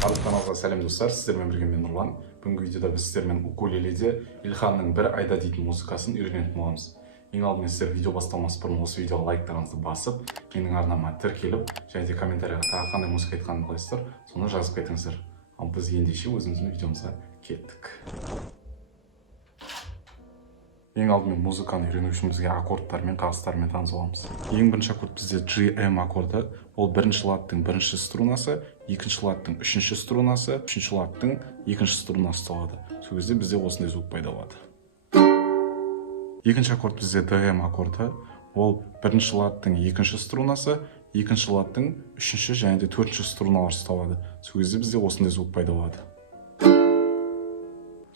Барлық каналға сәлем достар, сіздермен бірге мен Нұрлан. Бүгінгі видеода біз сіздермен укулеледе Ильханның бір айда дейтін музыкасын үйренетін боламыз. Ең алдымен сіздер видео бастамас бұрын осы видеоға лайктарыңызды басып, менің арнама тіркеліп, және де комментарияға тағы қандай музыка айтқанын қалайсыздар, соны жазып кетіңіздер. Ал біз ендеше өзіміздің видеомызға кеттік. Ең алдымен музыканы үйрену үшін бізге аккордтармен, қағыстармен таныс боламыз. Ең бірінші аккорд бізде GM аккорды. Ол бірінші ладтың бірінші струнасы, екінші ладтың үшінші струнасы, үшінші ладтың екінші струнасы соғады. Сол кезде бізде осындай звук пайда болады. Екінші аккорд бізде DM аккорды. Ол бірінші ладтың екінші струнасы, екінші ладтың үшінші және де төртінші струналары ұсталады. Сол кезде бізде осындай звук пайда болады.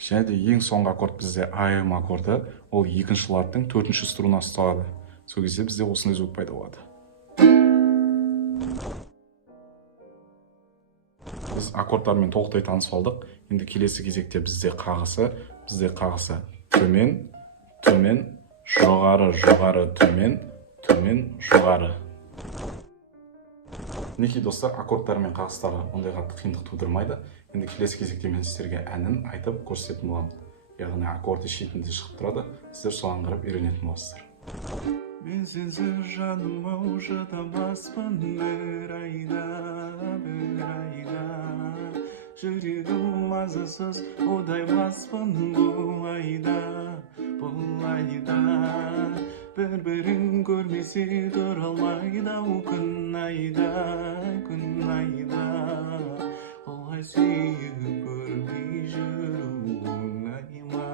Және де ең соңғы аккорд бізде AM аккорды. Ол екінші ладтың төртінші струнасы ұсталады. Сол кезде бізде осындай звук пайда болады. Біз аккордтармен толықтай танысып алдық. Енді келесі кезекте бізде қағысы төмен, төмен, жоғары, жоғары, төмен, төмен, жоғары. Мінекей достар, аккордтар мен қағыстары ондай қатты қиындық тудырмайды. Енді келесі кезекте мен сіздерге әнін айтып көрсететін боламын. Яғни аккорды шетінде шығып тұрады, сіздер соған қарап үйренетін боласыздар. Мен сенсіз жаным ау шыдамаспын бір айда, жүрегім мазасыз одаймаспын бұл айда, бір-бірін көрмесе тұра алмайды ау күн айда, олай сүйіп көрмей жүру оңай ма?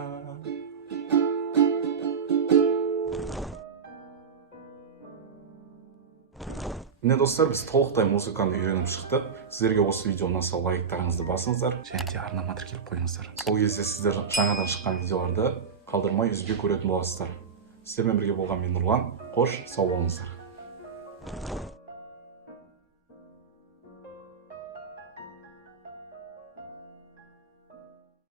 Міне достар, біз толықтай музыканы үйреніп шықтық. Сіздерге осы видео ұнаса лайктарыңызды басыңыздар, және де арнама тіркеліп қойыңыздар. Сол кезде сіздер жаңадан шыққан видеоларды қалдырмай үзбей көретін боласыздар. Сіздермен бірге болған мен Нұрлан. Қош, сау болыңыздар.